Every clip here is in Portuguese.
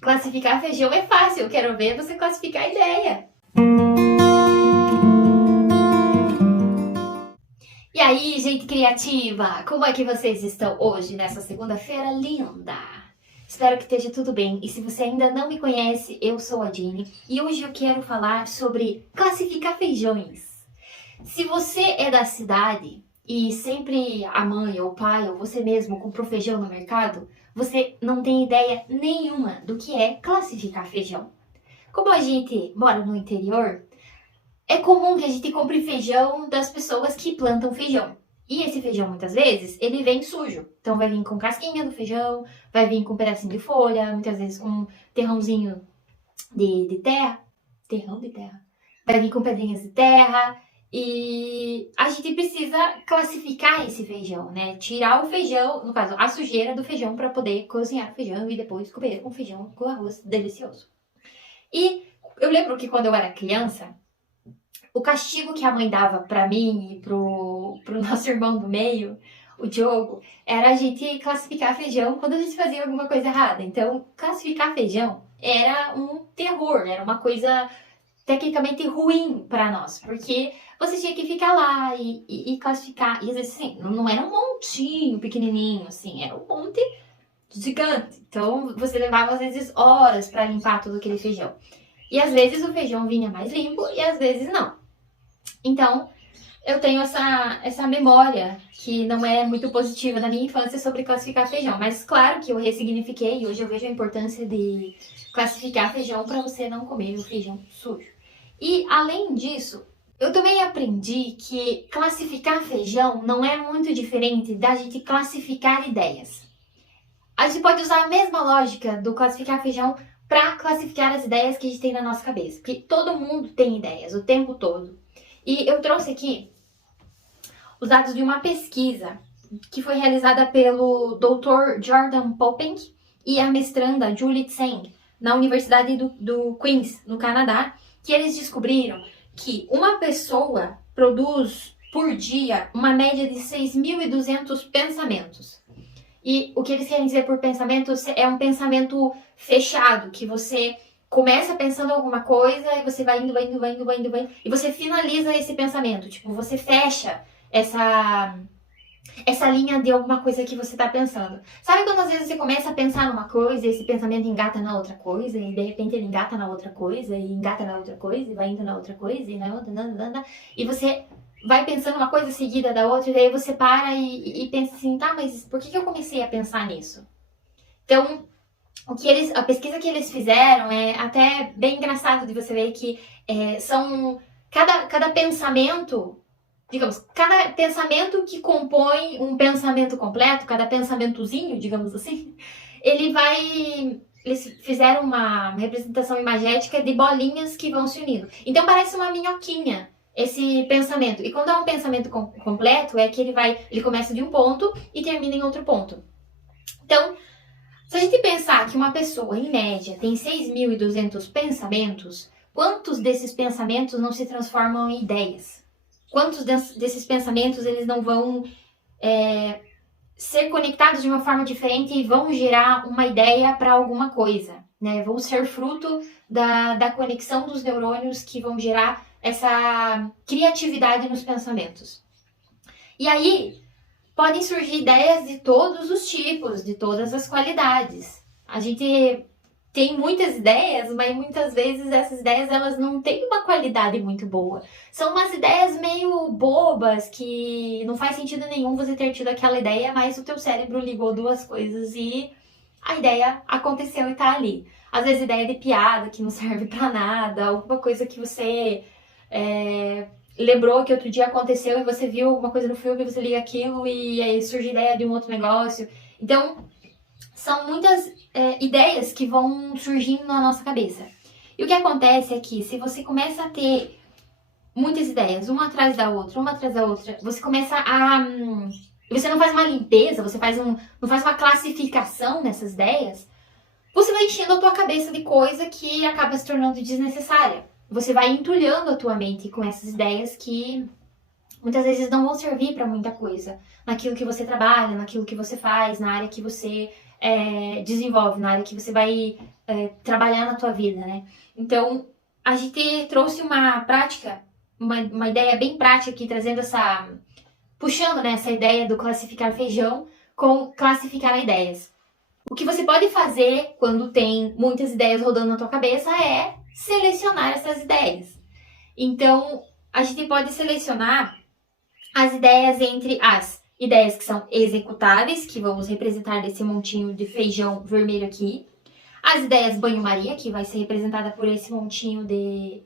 Classificar feijão é fácil, eu quero ver você classificar a ideia. E aí, gente criativa, como é que vocês estão hoje, nessa segunda-feira linda? Espero que esteja tudo bem. E se você ainda não me conhece, eu sou a Jenny e hoje eu quero falar sobre classificar feijões. Se você é da cidade e sempre a mãe ou o pai ou você mesmo comprou feijão no mercado, você não tem ideia nenhuma do que é classificar feijão. Como a gente mora no interior, é comum que a gente compre feijão das pessoas que plantam feijão. E esse feijão, muitas vezes, ele vem sujo. Então vai vir com casquinha do feijão, vai vir com um pedacinho de folha, muitas vezes com um terrãozinho de terra. Terrão de terra. Vai vir com pedrinhas de terra. E a gente precisa classificar esse feijão, né? Tirar o feijão, no caso, a sujeira do feijão para poder cozinhar o feijão e depois comer um feijão com arroz delicioso. E eu lembro que quando eu era criança, o castigo que a mãe dava pra mim e pro nosso irmão do meio, o Diogo, era a gente classificar feijão quando a gente fazia alguma coisa errada. Então, classificar feijão era um terror, era uma coisa tecnicamente ruim pra nós, porque você tinha que ficar lá e classificar. E às vezes, assim, não era um montinho pequenininho, assim, era um monte gigante. Então, você levava às vezes horas pra limpar todo aquele feijão. E às vezes o feijão vinha mais limpo e às vezes não. Então, eu tenho essa memória que não é muito positiva da minha infância sobre classificar feijão. Mas claro que eu ressignifiquei e hoje eu vejo a importância de classificar feijão para você não comer o feijão sujo. E além disso, eu também aprendi que classificar feijão não é muito diferente da gente classificar ideias. A gente pode usar a mesma lógica do classificar feijão para classificar as ideias que a gente tem na nossa cabeça. Porque todo mundo tem ideias o tempo todo. E eu trouxe aqui os dados de uma pesquisa que foi realizada pelo Dr. Jordan Popenk e a mestranda Julie Tseng, na Universidade do Queens, no Canadá, que eles descobriram que uma pessoa produz por dia uma média de 6.200 pensamentos. E o que eles querem dizer por pensamento é um pensamento fechado, que você começa pensando alguma coisa e você vai indo, e você finaliza esse pensamento. Tipo, você fecha essa linha de alguma coisa que você tá pensando. Sabe quando às vezes você começa a pensar numa coisa e esse pensamento engata na outra coisa e de repente ele engata na outra coisa e engata na outra coisa e vai indo na outra coisa e na outra, e você vai pensando uma coisa seguida da outra e daí você para e pensa assim, tá, mas por que eu comecei a pensar nisso? Então, a pesquisa que eles fizeram é até bem engraçado de você ver que cada pensamento, digamos, cada pensamento que compõe um pensamento completo, cada pensamentozinho, digamos assim, eles fizeram uma representação imagética de bolinhas que vão se unindo. Então parece uma minhoquinha esse pensamento. E quando é um pensamento completo, é que ele começa de um ponto e termina em outro ponto. Então, se a gente pensar que uma pessoa, em média, tem 6.200 pensamentos, quantos desses pensamentos não se transformam em ideias? Quantos desses pensamentos eles não vão ser conectados de uma forma diferente e vão gerar uma ideia para alguma coisa, né? Vão ser fruto da conexão dos neurônios que vão gerar essa criatividade nos pensamentos. E aí, podem surgir ideias de todos os tipos, de todas as qualidades. A gente tem muitas ideias, mas muitas vezes essas ideias elas não têm uma qualidade muito boa. São umas ideias meio bobas que não faz sentido nenhum você ter tido aquela ideia, mas o teu cérebro ligou duas coisas e a ideia aconteceu e tá ali. Às vezes ideia de piada que não serve pra nada, alguma coisa que você lembrou que outro dia aconteceu e você viu alguma coisa no filme, você liga aquilo e aí surge ideia de um outro negócio. Então, são muitas ideias que vão surgindo na nossa cabeça. E o que acontece é que se você começa a ter muitas ideias, uma atrás da outra, você começa a... Você não faz uma limpeza, não faz uma classificação nessas ideias, você vai enchendo a tua cabeça de coisa que acaba se tornando desnecessária. Você vai entulhando a tua mente com essas ideias que muitas vezes não vão servir para muita coisa. Naquilo que você trabalha, naquilo que você faz, na área que você desenvolve, na área que você vai trabalhar na tua vida, né? Então, a gente trouxe uma prática, uma ideia bem prática aqui, trazendo puxando, né, essa ideia do classificar feijão com classificar ideias. O que você pode fazer quando tem muitas ideias rodando na tua cabeça é selecionar essas ideias. Então, a gente pode selecionar as ideias entre as ideias que são executáveis, que vamos representar nesse montinho de feijão vermelho aqui. As ideias banho-maria, que vai ser representada por esse montinho de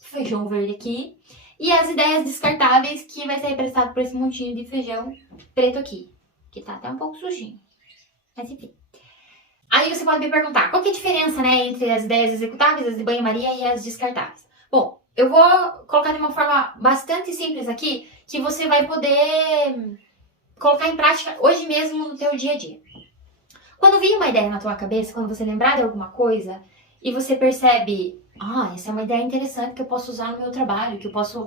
feijão verde aqui. E as ideias descartáveis, que vai ser representado por esse montinho de feijão preto aqui. Que tá até um pouco sujinho. Mas enfim. Aí você pode me perguntar, qual que é a diferença, né, entre as ideias executáveis, as de banho-maria e as descartáveis? Bom, eu vou colocar de uma forma bastante simples aqui, que você vai poder colocar em prática hoje mesmo no teu dia a dia. Quando vir uma ideia na tua cabeça, quando você lembrar de alguma coisa, e você percebe, essa é uma ideia interessante que eu posso usar no meu trabalho, que eu posso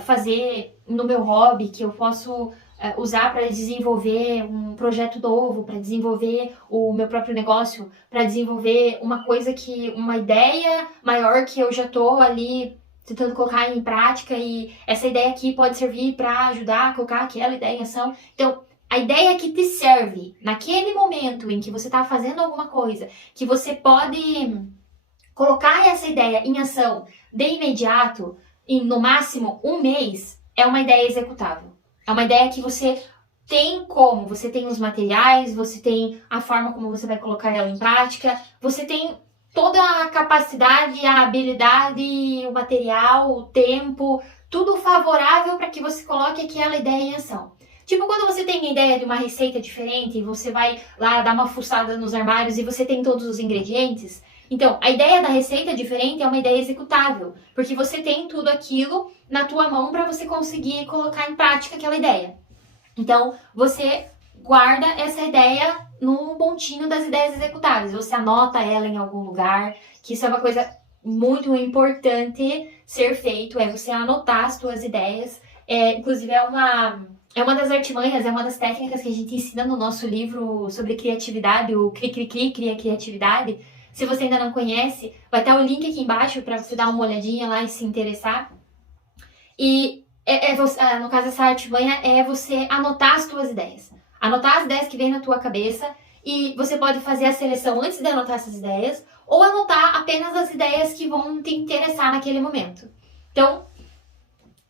fazer no meu hobby, que eu posso usar para desenvolver um projeto novo, para desenvolver o meu próprio negócio, para desenvolver uma ideia maior que eu já estou ali tentando colocar em prática, e essa ideia aqui pode servir para ajudar a colocar aquela ideia em ação. Então, a ideia que te serve naquele momento em que você está fazendo alguma coisa, que você pode colocar essa ideia em ação de imediato, em no máximo um mês, é uma ideia executável. É uma ideia que você tem você tem os materiais, você tem a forma como você vai colocar ela em prática, você tem toda a capacidade, a habilidade, o material, o tempo, tudo favorável para que você coloque aquela ideia em ação. Tipo quando você tem a ideia de uma receita diferente e você vai lá dar uma fuçada nos armários e você tem todos os ingredientes. Então, a ideia da receita diferente é uma ideia executável, porque você tem tudo aquilo na tua mão para você conseguir colocar em prática aquela ideia. Então, você guarda essa ideia no montinho das ideias executáveis. Você anota ela em algum lugar, que isso é uma coisa muito importante ser feito, é você anotar as tuas ideias. Inclusive, é uma das artimanhas, é uma das técnicas que a gente ensina no nosso livro sobre criatividade, o Cri Cria Criatividade. Se você ainda não conhece, vai estar o link aqui embaixo para você dar uma olhadinha lá e se interessar. E no caso, essa artimanha é você anotar as tuas ideias. Anotar as ideias que vêm na tua cabeça, e você pode fazer a seleção antes de anotar essas ideias, ou anotar apenas as ideias que vão te interessar naquele momento. Então,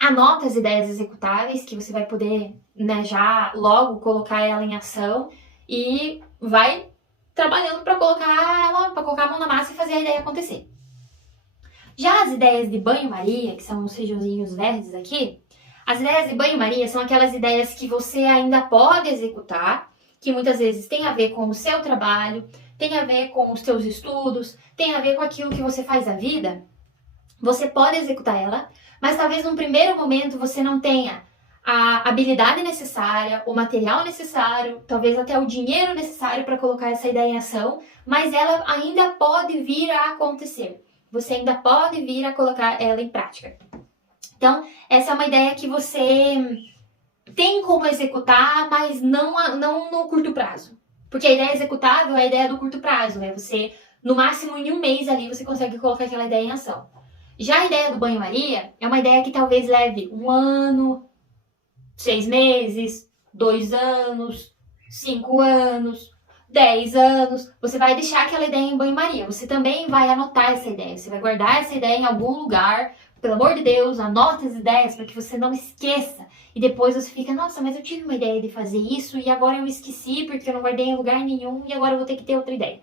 anota as ideias executáveis, que você vai poder, né, já logo colocar ela em ação, e vai trabalhando para colocar a mão na massa e fazer a ideia acontecer. Já as ideias de banho-maria, que são os feijãozinhos verdes aqui, as ideias de banho-maria são aquelas ideias que você ainda pode executar, que muitas vezes tem a ver com o seu trabalho, tem a ver com os seus estudos, tem a ver com aquilo que você faz na vida. Você pode executar ela, mas talvez num primeiro momento você não tenha a habilidade necessária, o material necessário, talvez até o dinheiro necessário para colocar essa ideia em ação, mas ela ainda pode vir a acontecer. Você ainda pode vir a colocar ela em prática. Então, essa é uma ideia que você tem como executar, mas não no curto prazo. Porque a ideia executável é a ideia do curto prazo, né? Você, no máximo em um mês ali, você consegue colocar aquela ideia em ação. Já a ideia do banho-maria é uma ideia que talvez leve 1 ano, 6 meses, 2 anos, 5 anos, 10 anos. Você vai deixar aquela ideia em banho-maria. Você também vai anotar essa ideia. Você vai guardar essa ideia em algum lugar. Pelo amor de Deus, anota as ideias para que você não esqueça. E depois você fica, nossa, mas eu tive uma ideia de fazer isso e agora eu esqueci porque eu não guardei em lugar nenhum e agora eu vou ter que ter outra ideia.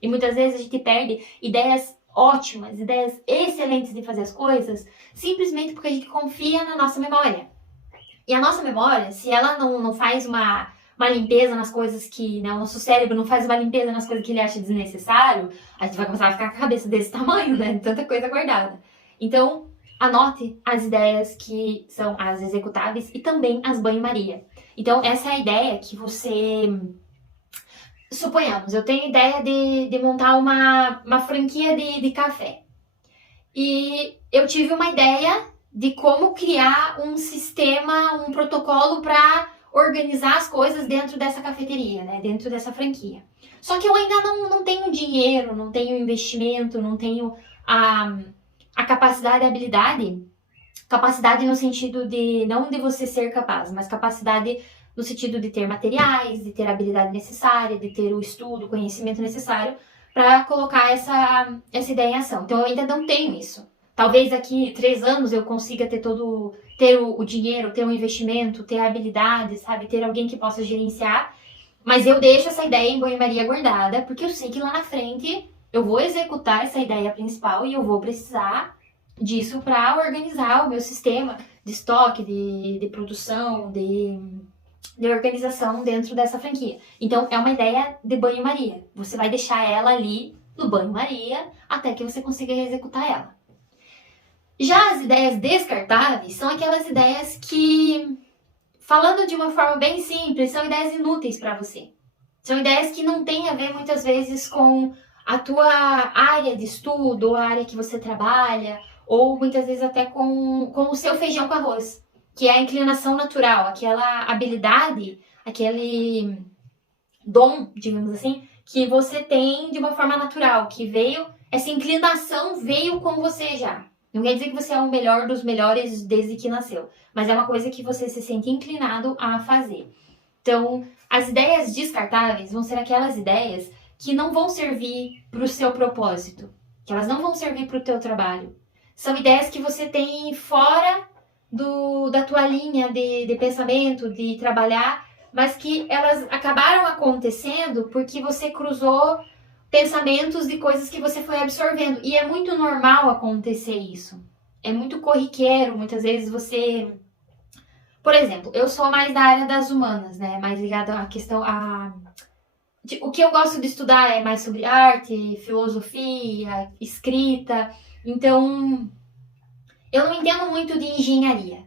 E muitas vezes a gente perde ideias ótimas, ideias excelentes de fazer as coisas, simplesmente porque a gente confia na nossa memória. E a nossa memória, se ela não faz uma limpeza nas coisas que, né, o nosso cérebro não faz uma limpeza nas coisas que ele acha desnecessário, a gente vai começar a ficar com a cabeça desse tamanho, né, tanta coisa guardada. Então, anote as ideias que são as executáveis e também as banho-maria. Então, essa é a ideia que você... Suponhamos, eu tenho ideia de montar uma franquia de café. E eu tive uma ideia de como criar um sistema, um protocolo para organizar as coisas dentro dessa cafeteria, né? Dentro dessa franquia. Só que eu ainda não tenho dinheiro, não tenho investimento, não tenho a capacidade e habilidade. Capacidade no sentido de, não de você ser capaz, mas capacidade no sentido de ter materiais, de ter a habilidade necessária, de ter o estudo, o conhecimento necessário para colocar essa ideia em ação. Então eu ainda não tenho isso. Talvez daqui 3 anos eu consiga ter o dinheiro, ter um investimento, ter a habilidade, sabe? Ter alguém que possa gerenciar. Mas eu deixo essa ideia em banho-maria guardada, porque eu sei que lá na frente eu vou executar essa ideia principal e eu vou precisar disso para organizar o meu sistema de estoque, de produção, de organização dentro dessa franquia. Então, é uma ideia de banho-maria. Você vai deixar ela ali no banho-maria até que você consiga executar ela. Já as ideias descartáveis são aquelas ideias que, falando de uma forma bem simples, são ideias inúteis para você. São ideias que não têm a ver muitas vezes com a tua área de estudo, ou a área que você trabalha, ou muitas vezes até com o seu feijão com arroz, que é a inclinação natural, aquela habilidade, aquele dom, digamos assim, que você tem de uma forma natural, que veio, essa inclinação veio com você já. Não quer dizer que você é o melhor dos melhores desde que nasceu, mas é uma coisa que você se sente inclinado a fazer. Então, as ideias descartáveis vão ser aquelas ideias que não vão servir para o seu propósito, que elas não vão servir para o teu trabalho. São ideias que você tem fora da tua linha de pensamento, de trabalhar, mas que elas acabaram acontecendo porque você cruzou pensamentos de coisas que você foi absorvendo. E é muito normal acontecer isso. É muito corriqueiro, muitas vezes você... Por exemplo, eu sou mais da área das humanas, né? Mais ligada à questão... O que eu gosto de estudar é mais sobre arte, filosofia, escrita. Então, eu não entendo muito de engenharia.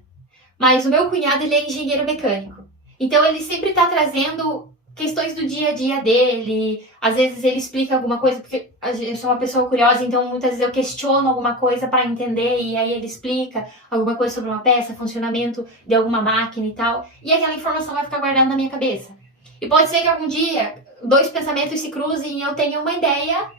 Mas o meu cunhado, ele é engenheiro mecânico. Então, ele sempre está trazendo questões do dia a dia dele. Às vezes, ele explica alguma coisa, porque eu sou uma pessoa curiosa, então muitas vezes eu questiono alguma coisa para entender, e aí ele explica alguma coisa sobre uma peça, funcionamento de alguma máquina e tal. E aquela informação vai ficar guardada na minha cabeça. E pode ser que algum dia 2 pensamentos se cruzem e eu tenha uma ideia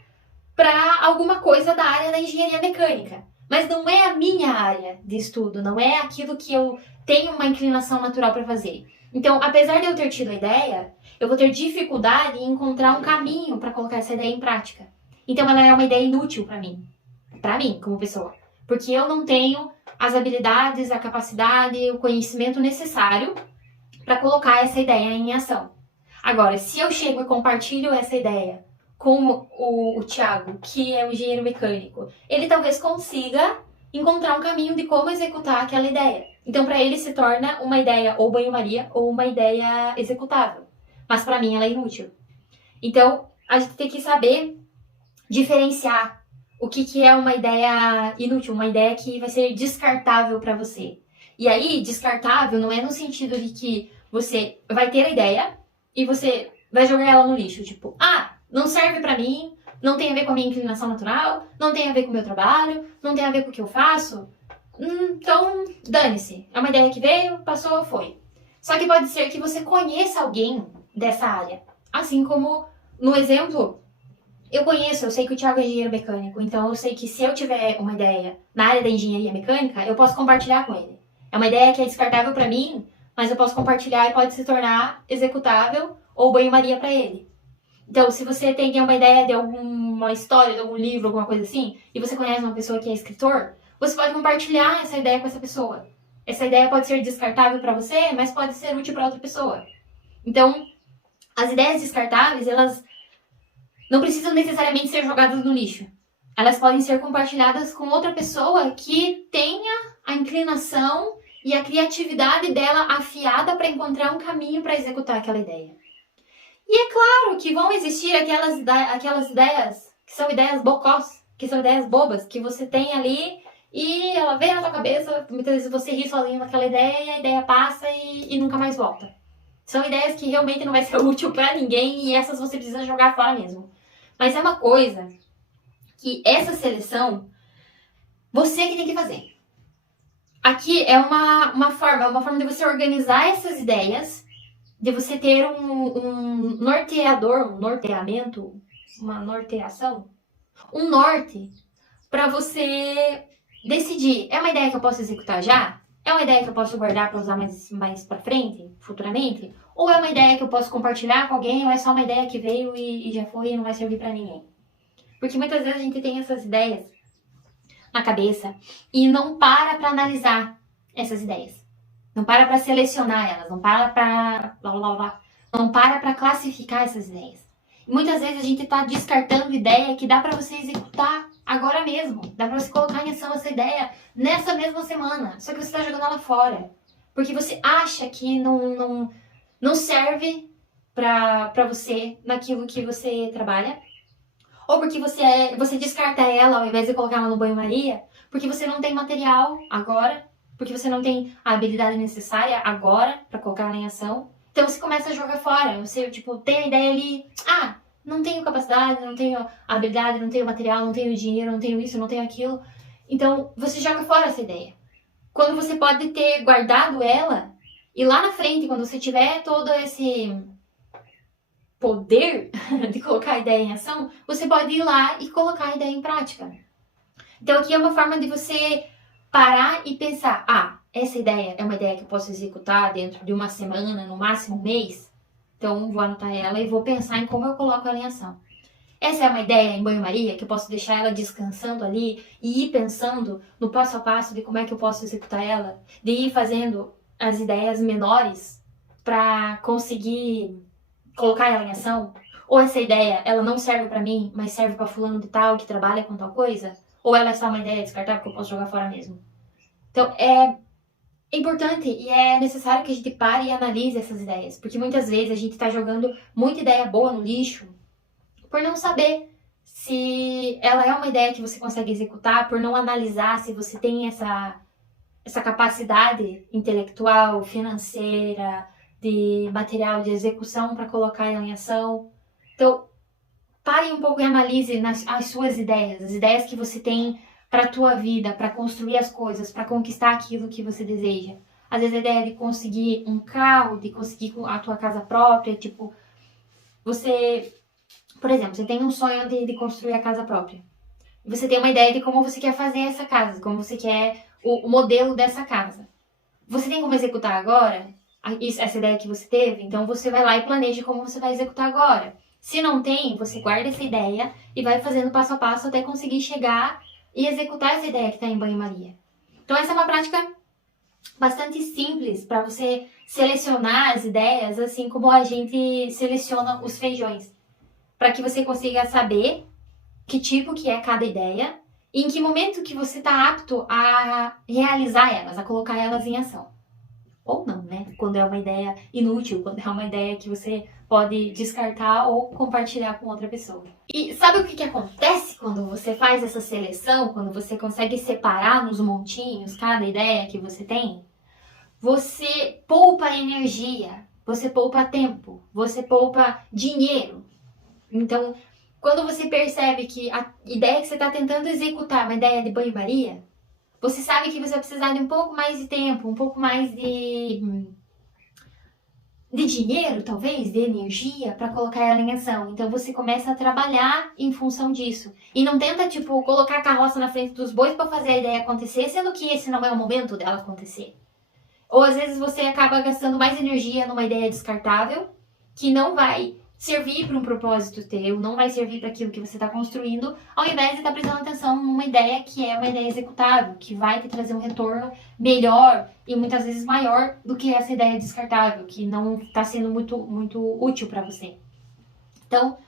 para alguma coisa da área da engenharia mecânica. Mas não é a minha área de estudo, não é aquilo que eu tenho uma inclinação natural para fazer. Então, apesar de eu ter tido a ideia, eu vou ter dificuldade em encontrar um caminho para colocar essa ideia em prática. Então, ela é uma ideia inútil para mim como pessoa, porque eu não tenho as habilidades, a capacidade, o conhecimento necessário para colocar essa ideia em ação. Agora, se eu chego e compartilho essa ideia com o Thiago, que é um engenheiro mecânico, ele talvez consiga encontrar um caminho de como executar aquela ideia. Então, para ele se torna uma ideia ou banho-maria ou uma ideia executável. Mas para mim ela é inútil. Então, a gente tem que saber diferenciar o que é uma ideia inútil, uma ideia que vai ser descartável para você. E aí, descartável não é no sentido de que você vai ter a ideia e você vai jogar ela no lixo. Tipo, não serve para mim, não tem a ver com a minha inclinação natural, não tem a ver com o meu trabalho, não tem a ver com o que eu faço. Então, dane-se. É uma ideia que veio, passou, foi. Só que pode ser que você conheça alguém dessa área. Assim como, no exemplo, eu sei que o Thiago é engenheiro mecânico, então eu sei que se eu tiver uma ideia na área da engenharia mecânica, eu posso compartilhar com ele. É uma ideia que é descartável para mim, mas eu posso compartilhar e pode se tornar executável ou banho-maria para ele. Então, se você tem uma ideia de alguma história, de algum livro, alguma coisa assim, e você conhece uma pessoa que é escritor, você pode compartilhar essa ideia com essa pessoa. Essa ideia pode ser descartável para você, mas pode ser útil para outra pessoa. Então, as ideias descartáveis, elas não precisam necessariamente ser jogadas no lixo. Elas podem ser compartilhadas com outra pessoa que tenha a inclinação e a criatividade dela afiada para encontrar um caminho para executar aquela ideia. E é claro que vão existir aquelas ideias que são ideias bocós, que são ideias bobas, que você tem ali e ela vem na tua cabeça, muitas vezes você ri sozinho naquela ideia e a ideia passa e nunca mais volta. São ideias que realmente não vai ser útil para ninguém e essas você precisa jogar fora mesmo. Mas é uma coisa que essa seleção, você que tem que fazer. Aqui é uma forma de você organizar essas ideias de você ter um norteador, um norteamento, uma norteação, um norte para você decidir. É uma ideia que eu posso executar já? É uma ideia que eu posso guardar para usar mais para frente, futuramente? Ou é uma ideia que eu posso compartilhar com alguém, ou é só uma ideia que veio e já foi e não vai servir para ninguém? Porque muitas vezes a gente tem essas ideias na cabeça e não para analisar essas ideias. Não para selecionar elas, não para não para classificar essas ideias. E muitas vezes a gente está descartando ideia que dá para você executar agora mesmo. Dá para você colocar em ação essa ideia nessa mesma semana. Só que você está jogando ela fora. Porque você acha que não serve para você naquilo que você trabalha. Ou porque você descarta ela ao invés de colocar ela no banho-maria. Porque você não tem material agora. Porque você não tem a habilidade necessária agora para colocar ela em ação. Então você começa a jogar fora. Você, tem a ideia ali. Ah, não tenho capacidade, não tenho habilidade, não tenho material, não tenho dinheiro, não tenho isso, não tenho aquilo. Então você joga fora essa ideia. Quando você pode ter guardado ela e lá na frente, quando você tiver todo esse poder de colocar a ideia em ação, você pode ir lá e colocar a ideia em prática. Então aqui é uma forma de você parar e pensar, essa ideia é uma ideia que eu posso executar dentro de uma semana, no máximo um mês. Então vou anotar ela e vou pensar em como eu coloco ela em ação. Essa é uma ideia em banho-maria que eu posso deixar ela descansando ali e ir pensando no passo a passo de como é que eu posso executar ela, de ir fazendo as ideias menores para conseguir colocar ela em ação. Ou essa ideia, ela não serve para mim, mas serve para fulano de tal que trabalha com tal coisa, ou ela é só uma ideia descartável que eu posso jogar fora mesmo. Então é importante e é necessário que a gente pare e analise essas ideias, porque muitas vezes a gente está jogando muita ideia boa no lixo por não saber se ela é uma ideia que você consegue executar, por não analisar se você tem essa capacidade intelectual, financeira, de material de execução para colocar ela em ação. Então, pare um pouco e analise as suas ideias, as ideias que você tem para a tua vida, para construir as coisas, para conquistar aquilo que você deseja. Às vezes a ideia de conseguir um carro, de conseguir a tua casa própria, você, por exemplo, você tem um sonho de construir a casa própria. Você tem uma ideia de como você quer fazer essa casa, como você quer o modelo dessa casa. Você tem como executar agora essa ideia que você teve? Então você vai lá e planeja como você vai executar agora. Se não tem, você guarda essa ideia e vai fazendo passo a passo até conseguir chegar e executar essa ideia que está em banho-maria. Então essa é uma prática bastante simples para você selecionar as ideias, assim como a gente seleciona os feijões, para que você consiga saber que tipo que é cada ideia e em que momento que você está apto a realizar elas, a colocar elas em ação. Ou não, né? Quando é uma ideia inútil, quando é uma ideia que você pode descartar ou compartilhar com outra pessoa. E sabe o que acontece quando você faz essa seleção, quando você consegue separar nos montinhos cada ideia que você tem? Você poupa energia, você poupa tempo, você poupa dinheiro. Então, quando você percebe que a ideia que você está tentando executar é uma ideia de banho-maria, você sabe que você vai precisar de um pouco mais de tempo, um pouco mais de dinheiro, talvez, de energia, para colocar ela em ação. Então você começa a trabalhar em função disso. E não tenta, colocar a carroça na frente dos bois para fazer a ideia acontecer, sendo que esse não é o momento dela acontecer. Ou às vezes você acaba gastando mais energia numa ideia descartável, que não vai servir para um propósito teu, não vai servir para aquilo que você está construindo, ao invés de estar prestando atenção numa ideia que é uma ideia executável, que vai te trazer um retorno melhor e muitas vezes maior do que essa ideia descartável, que não está sendo muito útil para você. Então,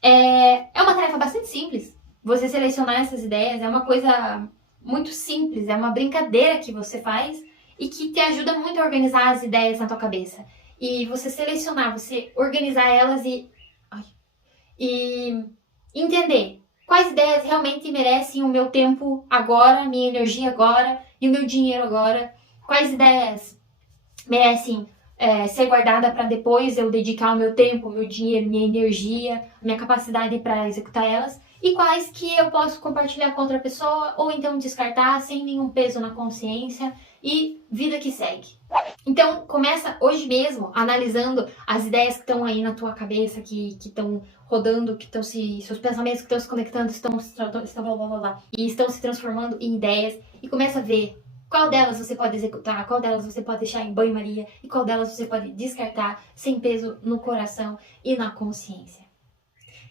é uma tarefa bastante simples. Você selecionar essas ideias é uma coisa muito simples, é uma brincadeira que você faz e que te ajuda muito a organizar as ideias na tua cabeça. E você selecionar, você organizar elas e entender quais ideias realmente merecem o meu tempo agora, minha energia agora e o meu dinheiro agora. Quais ideias merecem ser guardada para depois eu dedicar o meu tempo, o meu dinheiro, minha energia, minha capacidade para executar elas. e quais que eu posso compartilhar com outra pessoa ou então descartar sem nenhum peso na consciência e vida que segue. Então, começa hoje mesmo analisando as ideias que estão aí na tua cabeça, que estão rodando, que estão seus pensamentos que estão se conectando, e estão se transformando em ideias, e começa a ver qual delas você pode executar, qual delas você pode deixar em banho-maria e qual delas você pode descartar sem peso no coração e na consciência.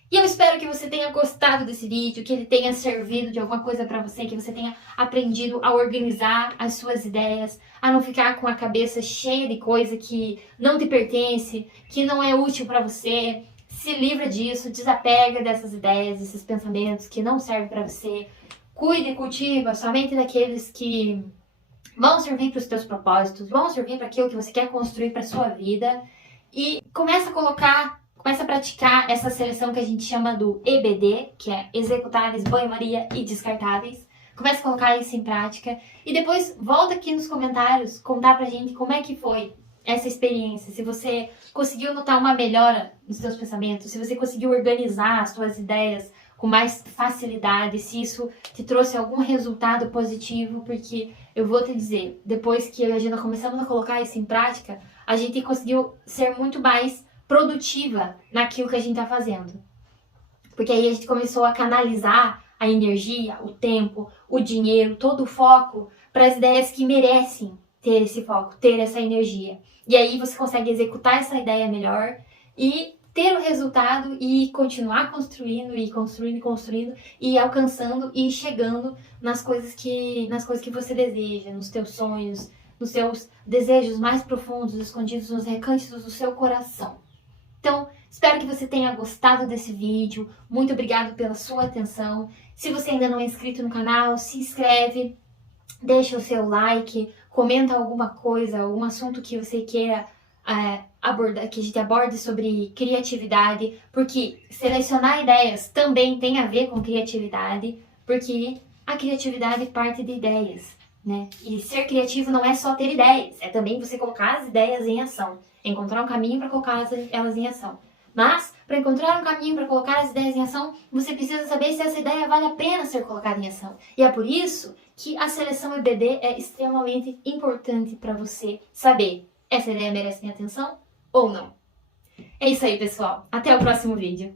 E eu espero que você tenha gostado desse vídeo, que ele tenha servido de alguma coisa para você, que você tenha aprendido a organizar as suas ideias, a não ficar com a cabeça cheia de coisa que não te pertence, que não é útil para você. Se livra disso, desapega dessas ideias, desses pensamentos que não servem para você. Cuide e cultiva somente daqueles que vão servir para os teus propósitos, vão servir para aquilo que você quer construir para sua vida. E começa a praticar essa seleção que a gente chama do EBD, que é executáveis, banho-maria e descartáveis. Começa a colocar isso em prática e depois volta aqui nos comentários contar pra gente como é que foi essa experiência, se você conseguiu notar uma melhora nos seus pensamentos, se você conseguiu organizar as suas ideias com mais facilidade, se isso te trouxe algum resultado positivo, porque eu vou te dizer, depois que eu e a Gina começamos a colocar isso em prática, a gente conseguiu ser muito mais produtiva naquilo que a gente tá fazendo. Porque aí a gente começou a canalizar a energia, o tempo, o dinheiro, todo o foco para as ideias que merecem ter esse foco, ter essa energia. E aí você consegue executar essa ideia melhor e ter o resultado e continuar construindo e construindo e construindo e alcançando e chegando nas coisas que você deseja, nos teus sonhos, nos seus desejos mais profundos, escondidos nos recânditos do seu coração. Então, espero que você tenha gostado desse vídeo. Muito obrigado pela sua atenção. Se você ainda não é inscrito no canal, se inscreve, deixa o seu like, comenta alguma coisa, algum assunto que você queira abordar, que a gente aborde sobre criatividade, porque selecionar ideias também tem a ver com criatividade, porque a criatividade parte de ideias, né? E ser criativo não é só ter ideias, é também você colocar as ideias em ação, encontrar um caminho para colocar elas em ação. Mas, para encontrar um caminho para colocar as ideias em ação, você precisa saber se essa ideia vale a pena ser colocada em ação. E é por isso que a seleção EBD é extremamente importante para você saber: essa ideia merece minha atenção ou não? É isso aí, pessoal. Até o próximo vídeo.